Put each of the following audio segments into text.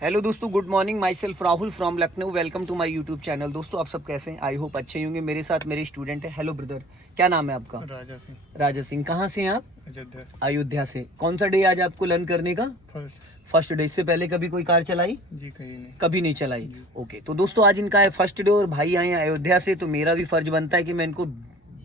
Hello दोस्तों, good morning. Myself Rahul from Lucknow. Welcome to my YouTube channel. दोस्तों आप सब कैसे हैं? आई होप अच्छे होंगे। मेरे साथ मेरे स्टूडेंट है। हेलो ब्रदर, क्या नाम है आपका? राजा सिंह। राजा सिंह। कहाँ से हैं आप? अयोध्या। अयोध्या से। कौन सा डे आज आपको लर्न करने का? First day. इससे पहले कभी कोई कार चलाई? जी कहीं नहीं। कभी नहीं चलाई। ओके, तो दोस्तों आज इनका है फर्स्ट डे और भाई आए हैं अयोध्या से, तो मेरा भी फर्ज बनता है कि मैं इनको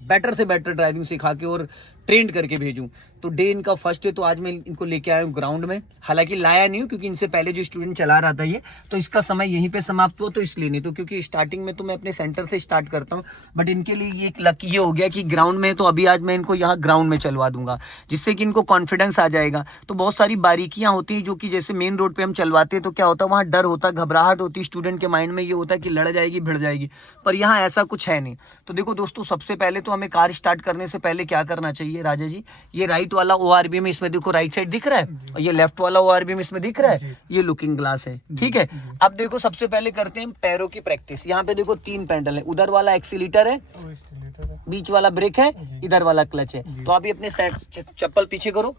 बेटर से बेटर ड्राइविंग सिखा के और ट्रेंड करके भेजूं। तो डे इनका फर्स्ट है, तो आज मैं इनको लेके आया हूँ ग्राउंड में। हालांकि लाया नहीं हूँ क्योंकि इनसे पहले जो स्टूडेंट चला रहा था ये, तो इसका समय यहीं पे समाप्त हुआ, तो इसलिए नहीं। तो क्योंकि स्टार्टिंग में तो मैं अपने सेंटर से स्टार्ट करता हूँ, बट इनके लिए ये एक लक ये हो गया कि ग्राउंड में, तो अभी आज मैं इनको यहाँ ग्राउंड में चलवा दूंगा, जिससे कि इनको कॉन्फिडेंस आ जाएगा। तो बहुत सारी बारीकियां होती हैं जो कि जैसे मेन रोड पे हम चलवाते हैं तो क्या होता है, वहाँ डर होता है, घबराहट होती है, स्टूडेंट के माइंड में ये होता है कि लड़ जाएगी, भिड़ जाएगी, पर यहाँ ऐसा कुछ है नहीं। तो देखो दोस्तों, सबसे पहले तो हमें कार स्टार्ट करने से पहले क्या करना चाहिए राजा जी? ये राइट वाला ORBM इसमें देखो, राइट साइड दिख रहा है, और ये लेफ्ट वाला ORBM इसमें दिख रहा है, ये लुकिंग ग्लास है, ठीक है। अब देखो सबसे पहले करते हैं पैरों की प्रैक्टिस। यहाँ पे देखो 3 पैडल है, उधर वाला एक्सीलेटर है, बीच वाला ब्रेक है, इधर वाला क्लच है। तो आप ये अपने चप्पल पीछे करो,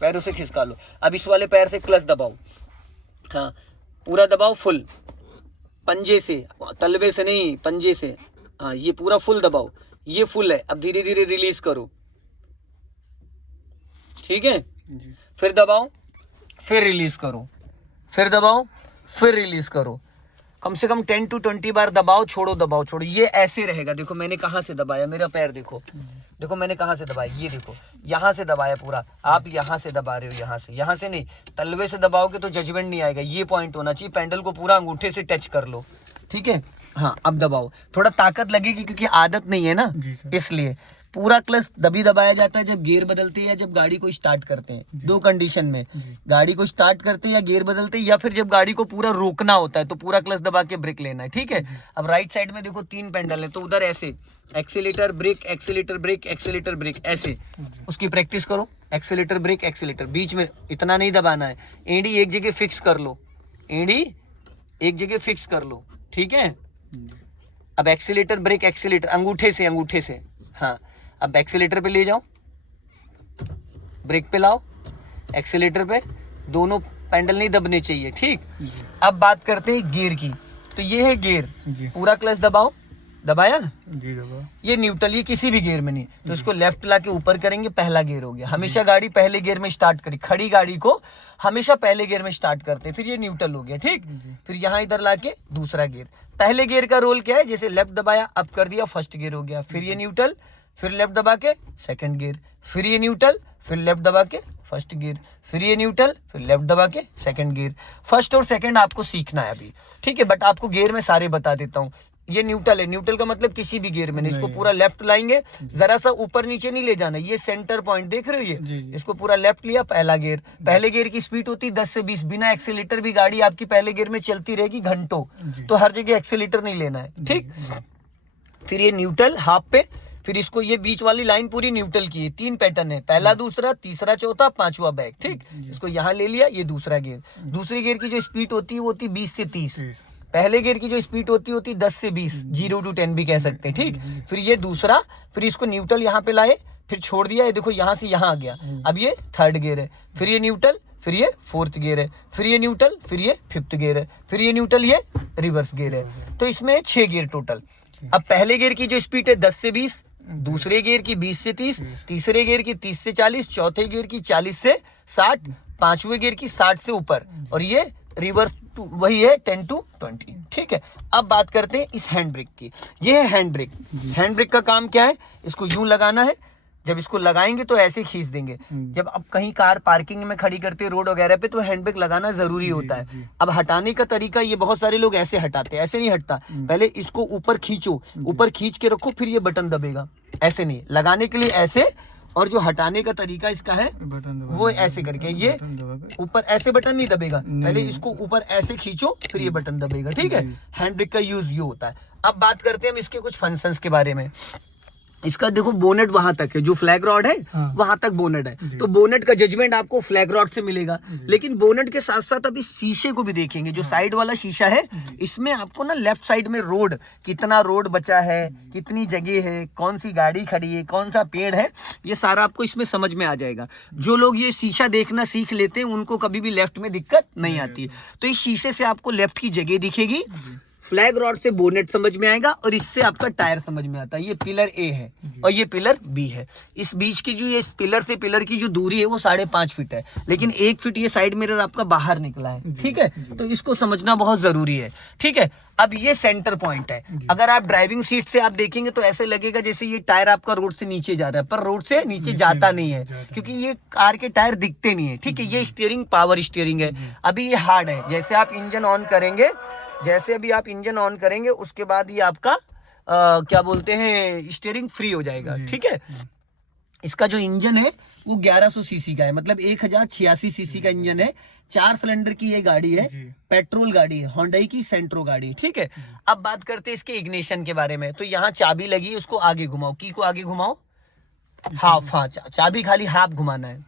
पैरों से खिसका लो। अब इस वाले पैर से क्लच दबाओ, हाँ पूरा दबाओ, फुल पंजे से, तलवे से नहीं, पंजे से, हाँ ये पूरा फुल दबाओ, ये फुल है। अब धीरे धीरे रिलीज करो, ठीक है। फिर दबाओ, फिर रिलीज करो, फिर दबाओ, फिर रिलीज करो। कम से कम 10 to 20 बार दबाओ, छोड़ो, दबाओ छोड़ो, ये ऐसे रहेगा। देखो मैंने कहाँ से दबाया, मेरा पैर देखो, देखो मैंने कहाँ से दबाया, ये देखो यहाँ से दबाया पूरा। आप यहाँ से दबा रहे हो, यहाँ से नहीं, तलवे से दबाओगे तो जजमेंट नहीं आएगा। ये पॉइंट होना चाहिए, पैडल को पूरा अंगूठे से टच कर लो, ठीक है। हाँ अब दबाओ, थोड़ा ताकत लगेगी क्योंकि आदत नहीं है ना, इसलिए। पूरा क्लच तभी दबाया जाता है जब गियर बदलते हैं या जब गाड़ी को स्टार्ट करते हैं, दो कंडीशन में। गाड़ी को स्टार्ट करते हैं या गियर बदलते हैं, या फिर जब गाड़ी को पूरा रोकना होता है तो पूरा क्लच दबा के ब्रेक लेना है, ठीक है। अब राइट साइड में देखो 3 पैडल है, तो उधर ऐसे accelerator brake, accelerator brake, accelerator brake, ऐसे उसकी प्रैक्टिस करो। एक्सीलेटर ब्रेक, एक्सीलेटर, बीच में इतना नहीं दबाना है। एड़ी एक जगह फिक्स कर लो, एड़ी एक जगह फिक्स कर लो, ठीक है। अब एक्सीलेटर ब्रेक, एक्सीलेटर, अंगूठे से, अंगूठे से, हाँ। अब एक्सीलेटर पे ले जाओ, ब्रेक पे लाओ, एक्सीलेटर पे, दोनों पैडल नहीं दबने चाहिए, ठीक। अब बात करते हैं गियर की। तो ये है गियर, पूरा क्लच दबाओ, दबाया जी, दबाओ। ये न्यूट्रल, ये किसी भी गियर में नहीं, तो इसको लेफ्ट ला के ऊपर करेंगे, पहला गियर हो गया। हमेशा गाड़ी पहले गियर में स्टार्ट करी, खड़ी गाड़ी को हमेशा पहले गियर में स्टार्ट करते हैं, फिर ये न्यूट्रल हो गया, ठीक। फिर यहाँ इधर ला के दूसरा गियर। पहले गियर का रोल क्या है, जैसे लेफ्ट दबाया, अब कर दिया फर्स्ट गियर हो गया, फिर ये न्यूट्रल, फिर लेफ्ट दबा के सेकंड गियर, फिर ये न्यूट्रल, फिर लेफ्ट दबा के फर्स्ट गियर, फिर ये न्यूट्रल, फिर लेफ्ट दबा के सेकंड गियर। फर्स्ट और सेकंड आपको सीखना है अभी, ठीक है, बट आपको गियर में सारे बता देता हूँ। ये न्यूट्रल है, न्यूट्रल का मतलब किसी भी गियर में नहीं, इसको पूरा लेफ्ट लाएंगे, जरा सा ऊपर नीचे नहीं ले जाना, ये सेंटर पॉइंट देख रहे हो, ये इसको पूरा लेफ्ट लिया, पहला गियर। पहले गियर की स्पीड होती है 10 से 20, बिना एक्सीलेटर भी गाड़ी आपकी पहले गियर में चलती रहेगी घंटों, तो हर जगह एक्सीलेटर नहीं लेना है, ठीक। फिर ये न्यूट्रल हाफ पे, फिर इसको ये बीच वाली लाइन पूरी न्यूट्रल की है। 3 पैटर्न है, पहला, दूसरा, तीसरा, चौथा, 5वां बैक, ठीक। इसको यहाँ ले लिया, ये दूसरा गियर। दूसरे गियर की जो स्पीड होती है वो होती है 20 से 30। पहले गियर की जो स्पीड होती है 10 से 20, 0 to 10 भी कह सकते हैं, ठीक। फिर ये दूसरा, फिर इसको न्यूट्रल यहाँ पे लाए, फिर छोड़ दिया, ये देखो यहाँ से यहाँ आ गया। अब ये थर्ड गियर है, फिर ये न्यूट्रल, फिर ये फोर्थ गियर है, फिर ये न्यूट्रल, फिर ये फिफ्थ गियर है, फिर ये न्यूट्रल, ये रिवर्स गियर है। तो इसमें 6 गियर टोटल। अब पहले गियर की जो स्पीड है 10 से 20, दूसरे गियर की 20 से 30, तीसरे गियर की 30 से 40, चौथे गियर की 40 से 60, 5वें गियर की 60 से ऊपर, और ये रिवर्स वही है 10 to 20, ठीक है। अब बात करते हैं इस हैंड ब्रेक की। ये है हैंड ब्रेक। हैंड ब्रेक का काम क्या है, इसको यूं लगाना है, जब इसको लगाएंगे तो ऐसे खींच देंगे। जब अब कहीं कार पार्किंग में खड़ी करते हैं रोड वगैरह पे, तो हैंड ब्रेक लगाना जरूरी होता है। अब हटाने का तरीका, ये बहुत सारे लोग ऐसे हटाते हैं, ऐसे नहीं हटता। पहले इसको ऊपर खींचो, ऊपर खींच के रखो, फिर ये बटन दबेगा, ऐसे नहीं। लगाने के लिए ऐसे, और जो हटाने का तरीका इसका है वो ऐसे करके, ये ऊपर ऐसे बटन नहीं दबेगा, पहले इसको ऊपर ऐसे खींचो, फिर ये बटन दबेगा, ठीक है। हैंड ब्रेक का यूज ये होता है। अब बात करते हैं हम इसके कुछ फंक्शंस के बारे में। इसका देखो बोनेट वहां तक है, जो फ्लैग रॉड है वहां तक बोनेट है, तो बोनेट का जजमेंट आपको फ्लैग रॉड से मिलेगा। लेकिन बोनेट के साथ साथ अभी शीशे को भी देखेंगे, जो साइड वाला शीशा है इसमें आपको ना लेफ्ट साइड में रोड, कितना रोड बचा है, कितनी जगह है, कौन सी गाड़ी खड़ी है, कौन सा पेड़ है, ये सारा आपको इसमें समझ में आ जाएगा। जो लोग ये शीशा देखना सीख लेते हैं उनको कभी भी लेफ्ट में दिक्कत नहीं आती। तो इस शीशे से आपको लेफ्ट की जगह दिखेगी, फ्लैग रॉड से बोनेट समझ में आएगा और इससे आपका टायर समझ में आता है। ये पिलर ए है और ये पिलर बी है। इस बीच की जो ये पिलर से पिलर की जो दूरी है वो 5.5 फीट है, लेकिन 1 फीट ये साइड मिरर आपका बाहर निकला है, ठीक है, तो इसको समझना बहुत जरूरी है, ठीक है। अब ये सेंटर पॉइंट है, अगर आप ड्राइविंग सीट से आप देखेंगे तो ऐसे लगेगा जैसे ये टायर आपका रोड से नीचे जा रहा है, पर रोड से नीचे जाता नहीं है, क्योंकि ये कार के टायर दिखते नहीं है, ठीक है। ये स्टीयरिंग पावर स्टीयरिंग है। अभी ये हार्ड है, जैसे आप इंजन ऑन करेंगे, जैसे अभी आप इंजन ऑन करेंगे उसके बाद ये आपका क्या बोलते हैं, स्टीयरिंग फ्री हो जाएगा, ठीक है। इसका जो इंजन है वो 1100 सीसी का है, मतलब 1086 सीसी का इंजन है। 4 सिलेंडर की ये गाड़ी है, पेट्रोल गाड़ी है, होंडई की सेंट्रो गाड़ी है, ठीक है। अब बात करते हैं इसके इग्निशन के बारे में। तो यहाँ चाबी लगी है, उसको आगे घुमाओ, की को आगे घुमाओ, हाफ, हाँ चाबी खाली हाफ घुमाना है,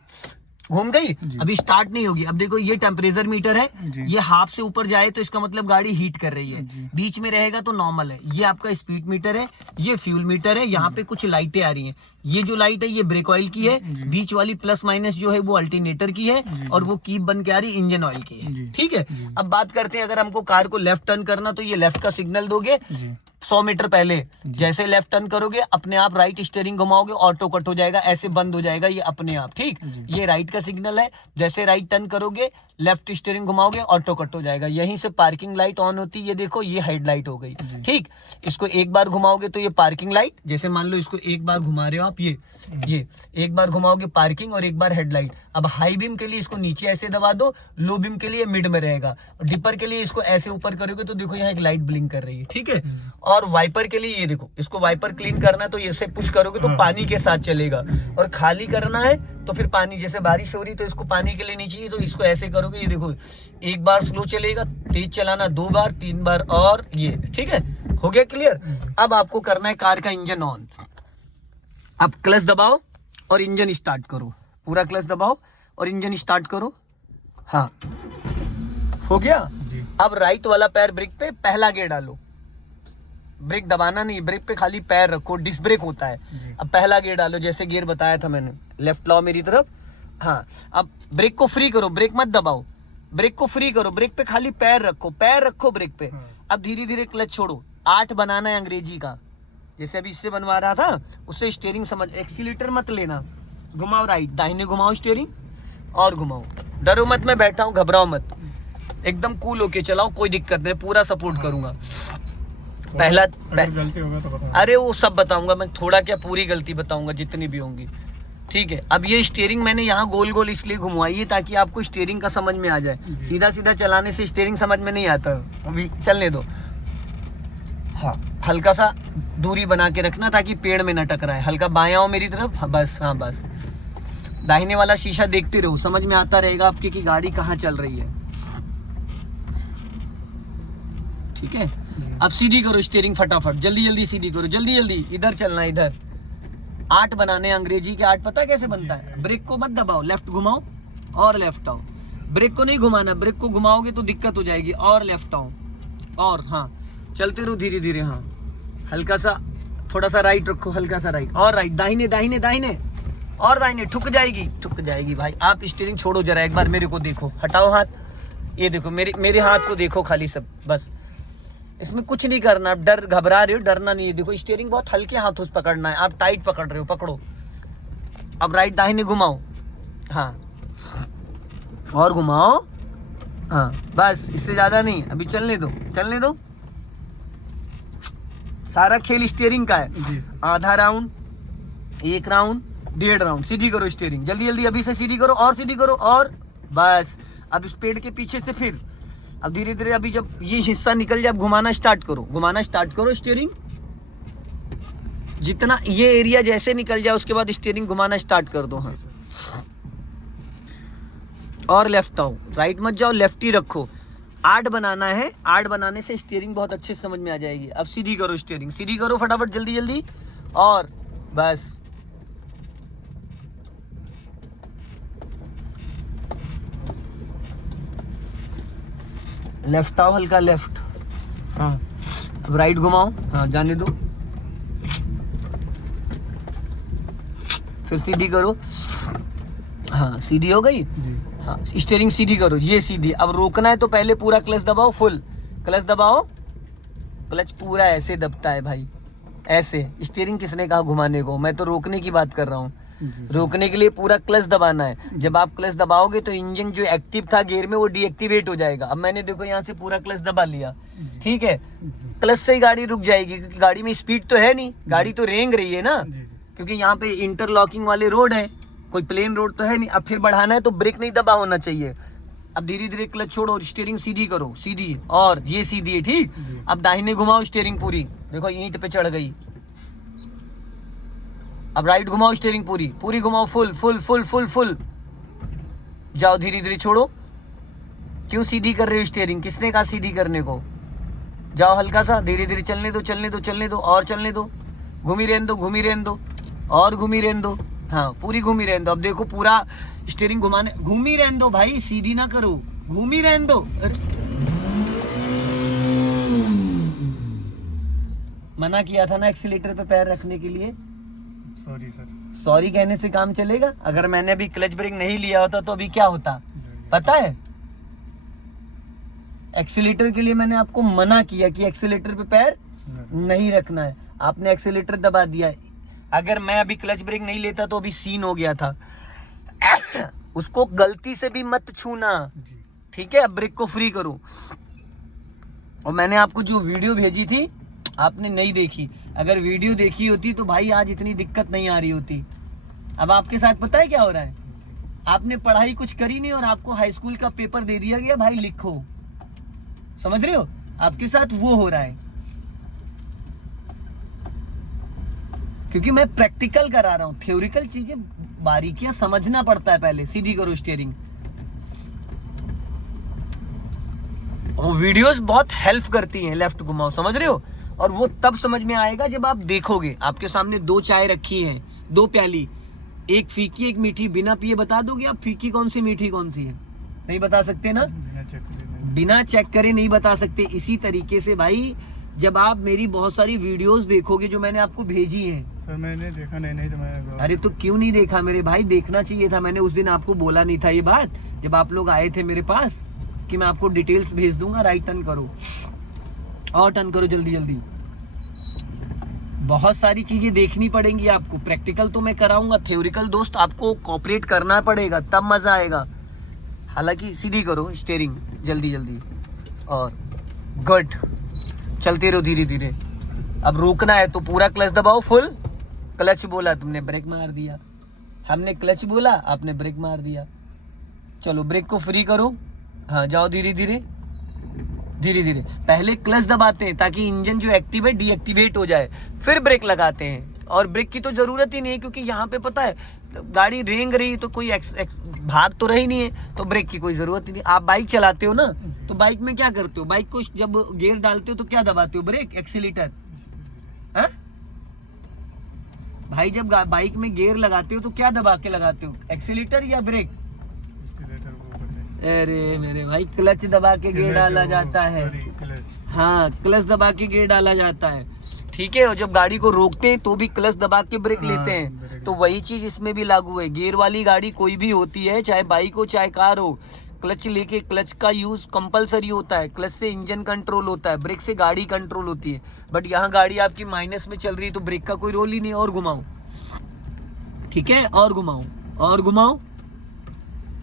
घूम गई, अभी स्टार्ट नहीं होगी। अब देखो ये टेम्परेचर मीटर है, ये हाफ से ऊपर जाए तो इसका मतलब गाड़ी हीट कर रही है, बीच में रहेगा तो नॉर्मल है। ये आपका स्पीड मीटर है, ये फ्यूल मीटर है। यहाँ पे कुछ लाइटें आ रही हैं, ये जो लाइट है ये ब्रेक ऑयल की है, बीच वाली प्लस माइनस जो है वो अल्टरनेटर की है, और वो कीप बन के आ रही इंजन ऑयल की है, ठीक है। अब बात करते हैं, अगर हमको कार को लेफ्ट टर्न करना तो ये लेफ्ट का सिग्नल दोगे 100 मीटर पहले, जैसे लेफ्ट टर्न करोगे अपने आप राइट स्टीयरिंग घुमाओगे, ऑटो कट हो जाएगा, ऐसे बंद हो जाएगा ये अपने आप, ठीक। ये राइट का सिग्नल है, जैसे राइट टर्न करोगे लेफ्ट स्टीयरिंग घुमाओगे, ऑटो कट हो जाएगा। यहीं से पार्किंग लाइट ऑन होती है, ये देखो ये हेडलाइट हो गई, ठीक। इसको एक बार घुमाओगे तो ये पार्किंग लाइट, जैसे मान लो इसको एक बार घुमा रहे हो आप, ये एक बार घुमाओगे पार्किंग और एक बार हेडलाइट। अब हाई बीम के लिए इसको नीचे ऐसे दबा दो, लो बीम के लिए मिड में रहेगा, और डिपर के लिए इसको ऐसे ऊपर करोगे तो देखो यहाँ एक लाइट ब्लिंक कर रही है, ठीक है। और वाइपर के लिए ये देखो, इसको वाइपर क्लीन करना है तो ऐसे पुश करोगे तो पानी के साथ चलेगा, और खाली करना है तो फिर पानी, जैसे बारिश हो रही तो इसको पानी के लिए नहीं चाहिए तो इसको ऐसे करोगे, ये देखो एक बार स्लो चलेगा, तेज चलाना 2 बार 3 बार, और ये, ठीक है, हो गया क्लियर। अब आपको करना है कार का इंजन ऑन। अब क्लच दबाओ और इंजन स्टार्ट करो, पूरा क्लच दबाओ और इंजन स्टार्ट करो, हाँ हो गया। अब राइट वाला पैर ब्रेक पे पहला गियर डालो, ब्रेक दबाना नहीं, ब्रेक पे खाली पैर रखो, डिस्क ब्रेक होता है। अब पहला गियर डालो, जैसे गियर बताया था मैंने, लेफ्ट लाओ मेरी तरफ, हाँ। अब ब्रेक को फ्री करो, ब्रेक मत दबाओ, ब्रेक को फ्री करो, ब्रेक पे खाली पैर रखो ब्रेक पे। अब धीरे धीरे क्लच छोड़ो, 8 बनाना है अंग्रेजी का, जैसे अभी इससे बनवा रहा था उससे स्टीयरिंग समझ, एक्सीलेटर मत लेना, घुमाओ राइट, दाहिने घुमाओ स्टीयरिंग और घुमाओ, डरो मत, मैं बैठा हूँ, घबराओ मत, एकदम कूल होके चलाओ, कोई दिक्कत नहीं, पूरा सपोर्ट करूंगा। पहला गलती होगा तो बताऊंगा, अरे वो सब बताऊंगा मैं, थोड़ा क्या पूरी गलती बताऊंगा जितनी भी होंगी, ठीक है। अब ये स्टीयरिंग मैंने यहाँ गोल गोल इसलिए घुमाई है ताकि आपको स्टीयरिंग का समझ में आ जाए, सीधा सीधा चलाने से स्टीयरिंग समझ में नहीं आता, अभी चलने दो। हाँ हल्का सा दूरी बना के रखना ताकि पेड़ में न टकराए, हल्का बायां हो मेरी तरफ, हाँ बस, हाँ बस। दाहिने वाला शीशा देखते रहो, समझ में आता रहेगा आपके कि गाड़ी कहाँ चल रही है, ठीक है। अब सीधी करो स्टीयरिंग फटाफट, जल्दी जल्दी सीधी करो, जल्दी जल्दी, इधर चलना, इधर 8 बनाने, अंग्रेजी के 8 पता कैसे बनता है। ब्रेक को मत दबाओ, लेफ्ट घुमाओ और लेफ्ट आओ, ब्रेक को नहीं घुमाना, ब्रेक को घुमाओगे तो दिक्कत हो जाएगी, और लेफ्ट आओ, और हाँ चलते रहो धीरे धीरे, हाँ हल्का सा, थोड़ा सा राइट रखो, हल्का सा राइट, और राइट, दाहिने दाहिने दाहिने और दाहिने, ठुक जाएगी भाई। आप स्टीयरिंग छोड़ो जरा, एक बार मेरे को देखो, हटाओ हाथ, ये देखो मेरे हाथ को देखो खाली, सब बस, इसमें कुछ नहीं करना। आप डर घबरा रहे हो, डरना नहीं है, देखो स्टीयरिंग बहुत हल्के हाथों से पकड़ना है, आप टाइट पकड़ रहे हो, पकड़ो। अब राइट दाहिने घुमाओ, हाँ और घुमाओ, हाँ बस, इससे ज्यादा नहीं, अभी चलने दो। सारा खेल स्टीयरिंग का है, आधा राउंड, 1 राउंड, 1.5 राउंड, सीधी करो स्टीयरिंग, जल्दी जल्दी, अभी से सीधी करो, और सीधी करो, और बस। अब इस पेड़ के पीछे से फिर, अब धीरे धीरे, अभी जब ये हिस्सा निकल जाए, अब घुमाना स्टार्ट करो स्टीयरिंग, जितना ये एरिया जैसे निकल जाए उसके बाद स्टीयरिंग घुमाना स्टार्ट कर दो, हाँ। और लेफ्ट आओ, राइट मत जाओ, लेफ्ट ही रखो। 8 बनाना है, 8 बनाने से स्टीयरिंग बहुत अच्छे से समझ में आ जाएगी। अब सीधी करो स्टीयरिंग, सीधी करो फटाफट, जल्दी जल्दी, और बस। लेफ्ट आओ हल्का, लेफ्ट। हाँ, अब राइट घुमाओ। हाँ, जाने दो। फिर सीधी करो। हाँ, सीधी हो गई। हाँ, स्टीयरिंग सीधी करो, ये सीधी। अब रोकना है तो पहले पूरा क्लच दबाओ, फुल क्लच दबाओ। क्लच पूरा ऐसे दबता है भाई, ऐसे। स्टीयरिंग किसने कहा घुमाने को, मैं तो रोकने की बात कर रहा हूँ। रोकने के लिए पूरा क्लच दबाना है। जब आप क्लच दबाओगे तो इंजन जो एक्टिव था गियर में वो डीएक्टिवेट हो जाएगा। अब मैंने देखो यहाँ से पूरा क्लच दबा लिया, ठीक है। क्लच से ही गाड़ी रुक जाएगी, क्योंकि गाड़ी में स्पीड तो है नहीं, गाड़ी तो रेंग रही है ना, क्योंकि यहाँ पे इंटरलॉकिंग वाले रोड है, कोई प्लेन रोड तो है नहीं। अब फिर बढ़ाना है तो ब्रेक नहीं दबा होना चाहिए। अब धीरे धीरे क्लच छोड़ो और स्टीयरिंग सीधी करो, सीधी, और ये सीधी है, ठीक। अब दाहिने घुमाओ स्टीयरिंग पूरी, देखो ईंट पे चढ़ गई। अब राइट घुमाओ स्टीयरिंग पूरी, पूरी घुमाओ, full full full full full. जाओ, धीरे धीरे छोड़ो। क्यों सीधी कर रहे हो स्टीयरिंग, किसने कहा सीधी करने को। जाओ हल्का सा, धीरे धीरे चलने दो, चलने दो, चलने दो, और चलने दो। घूमी रहने दो, घूमी रहने दो, और घूमी रहने दो। हाँ, पूरी घूमी रहने दो। अब देखो पूरा स्टीयरिंग घुमाने, घूमी रहने दो भाई, सीधी ना करो, घूमी रहने दो। मना किया था ना एक्सीलेटर पे पैर रखने के लिए। Sorry sir. सॉरी कहने से काम चलेगा? अगर मैंने अभी क्लच ब्रेक नहीं लिया होता तो अभी क्या होता पता है? एक्सीलेटर के लिए मैंने आपको मना किया कि एक्सीलेटर पे पैर नहीं रखना है, आपने एक्सीलेटर दबा दिया। अगर मैं अभी क्लच ब्रेक नहीं लेता तो अभी सीन हो गया था। उसको गलती से भी मत छूना, ठीक है। अब ब्रेक को फ्री करो। और मैंने आपको जो वीडियो भेजी थी आपने नहीं देखी, अगर वीडियो देखी होती तो भाई आज इतनी दिक्कत नहीं आ रही होती। अब आपके साथ पता है क्या हो रहा है, आपने पढ़ाई कुछ करी नहीं और आपको हाई स्कूल का पेपर दे दिया गया, भाई लिखो, समझ रहे हो? आपके साथ वो हो रहा है, क्योंकि मैं प्रैक्टिकल करा रहा हूँ। थ्योरिकल चीजें बारीकियां समझना पड़ता है पहले। सीधी करो स्टीयरिंग। और वीडियोस बहुत हेल्प करती हैं, लेफ्ट घुमाओ, समझ रहे हो? और वो तब समझ में आएगा जब आप देखोगे। आपके सामने 2 चाय रखी हैं, 2 प्याली, एक फीकी एक मीठी, बिना पिए बता दोगे आप फीकी कौन सी मीठी कौन सी है? नहीं बता सकते ना, बिना चेक करे नहीं बता सकते। इसी तरीके से भाई जब आप मेरी बहुत सारी वीडियोस देखोगे जो मैंने आपको भेजी हैं। सर मैंने देखा नहीं तो मैं। अरे तो क्यों नहीं देखा मेरे भाई, देखना चाहिए था। मैंने उस दिन आपको बोला नहीं था ये बात, जब आप लोग आए थे मेरे पास, कि मैं आपको डिटेल्स भेज दूंगा। राइट टर्न करो और टर्न करो जल्दी जल्दी। बहुत सारी चीजें देखनी पड़ेंगी आपको। प्रैक्टिकल तो मैं कराऊंगा, थ्योरिकल दोस्त आपको कोऑपरेट करना पड़ेगा, तब मजा आएगा। हालांकि सीधी करो स्टीयरिंग जल्दी जल्दी, और गुड। चलते रहो धीरे धीरे। अब रोकना है तो पूरा क्लच दबाओ, फुल। क्लच बोला तुमने ब्रेक मार दिया, हमने क्लच बोला आपने ब्रेक मार दिया। चलो ब्रेक को फ्री करो। हाँ, जाओ धीरे धीरे, धीरे धीरे। पहले क्लच दबाते हैं ताकि इंजन जो एक्टिव है डीएक्टिवेट हो जाए, फिर ब्रेक लगाते हैं। और ब्रेक की तो जरूरत ही नहीं है, क्योंकि यहाँ पे पता है गाड़ी रेंग रही तो कोई भाग तो रही नहीं है, तो ब्रेक की कोई जरूरत ही नहीं। आप बाइक चलाते हो ना, तो बाइक में क्या करते हो? बाइक को जब गियर डालते हो तो क्या दबाते हो? Brake, accelerator. भाई जब बाइक में गियर लगाते हो तो क्या दबा के लगाते हो? एक्सीलेटर या ब्रेक? अरे मेरे भाई, क्लच दबा के गियर डाला जाता है। हाँ, क्लच दबा के गियर डाला जाता है, ठीक है। और जब गाड़ी को रोकते हैं तो भी क्लच दबा के ब्रेक लेते हैं। तो वही चीज इसमें भी लागू है। गियर वाली गाड़ी कोई भी होती है, चाहे बाइक हो चाहे कार हो, क्लच लेके, क्लच का यूज कंपलसरी होता है। क्लच से इंजन कंट्रोल होता है, ब्रेक से गाड़ी कंट्रोल होती है। बट यहाँ गाड़ी आपकी माइनस में चल रही है तो ब्रेक का कोई रोल ही नहीं। और घुमाओ, ठीक है, और घुमाओ, और घुमाओ।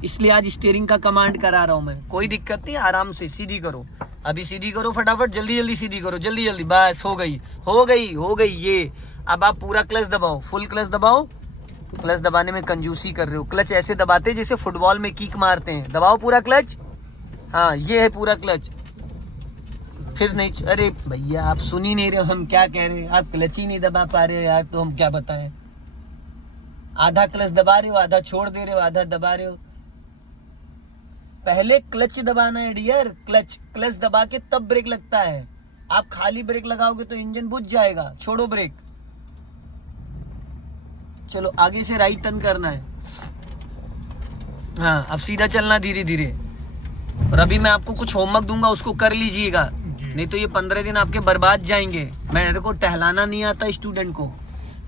इसलिए आज स्टीयरिंग का कमांड करा रहा हूं मैं। कोई दिक्कत नहीं, आराम से सीधी करो। अभी सीधी करो फटाफट, जल्दी जल्दी सीधी करो, जल्दी जल्दी। बस हो गई, हो गई, हो गई ये। अब आप पूरा क्लच दबाओ, फुल क्लच दबाओ। क्लच दबाने में कंजूसी कर रहे हो। क्लच ऐसे दबाते हैं जैसे फुटबॉल में किक मारते हैं। दबाओ पूरा क्लच। हाँ, ये है पूरा क्लच। फिर नहीं, अरे भैया आप सुन ही नहीं रहे हो हम क्या कह रहे हैं। आप क्लच ही नहीं दबा पा रहे हो यार, तो हम क्या बताएं। आधा क्लच दबा रहे हो, आधा छोड़ दे रहे हो, आधा दबा रहे हो। पहले क्लच दबाना है डियर, क्लच। क्लच दबा के तब ब्रेक लगता है। आप खाली ब्रेक लगाओगे तो इंजन बुझ जाएगा। छोड़ो ब्रेक, चलो आगे से राइट टर्न करना है। हाँ अब सीधा चलना धीरे धीरे। और अभी मैं आपको कुछ होमवर्क दूंगा, उसको कर लीजिएगा, नहीं तो ये 15 दिन आपके बर्बाद जाएंगे। मेरे को टहलाना नहीं आता स्टूडेंट को।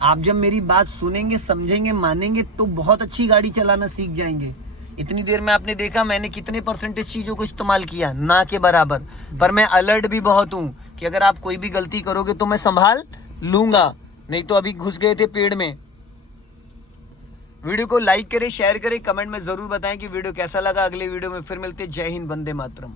आप जब मेरी बात सुनेंगे, समझेंगे, मानेंगे तो बहुत अच्छी गाड़ी चलाना सीख जाएंगे। इतनी देर में आपने देखा मैंने कितने परसेंटेज चीज़ों को इस्तेमाल किया, ना के बराबर। पर मैं अलर्ट भी बहुत हूँ कि अगर आप कोई भी गलती करोगे तो मैं संभाल लूँगा, नहीं तो अभी घुस गए थे पेड़ में। वीडियो को लाइक करें, शेयर करें, कमेंट में ज़रूर बताएं कि वीडियो कैसा लगा। अगले वीडियो में फिर मिलते हैं। जय हिंद, वंदे मातरम।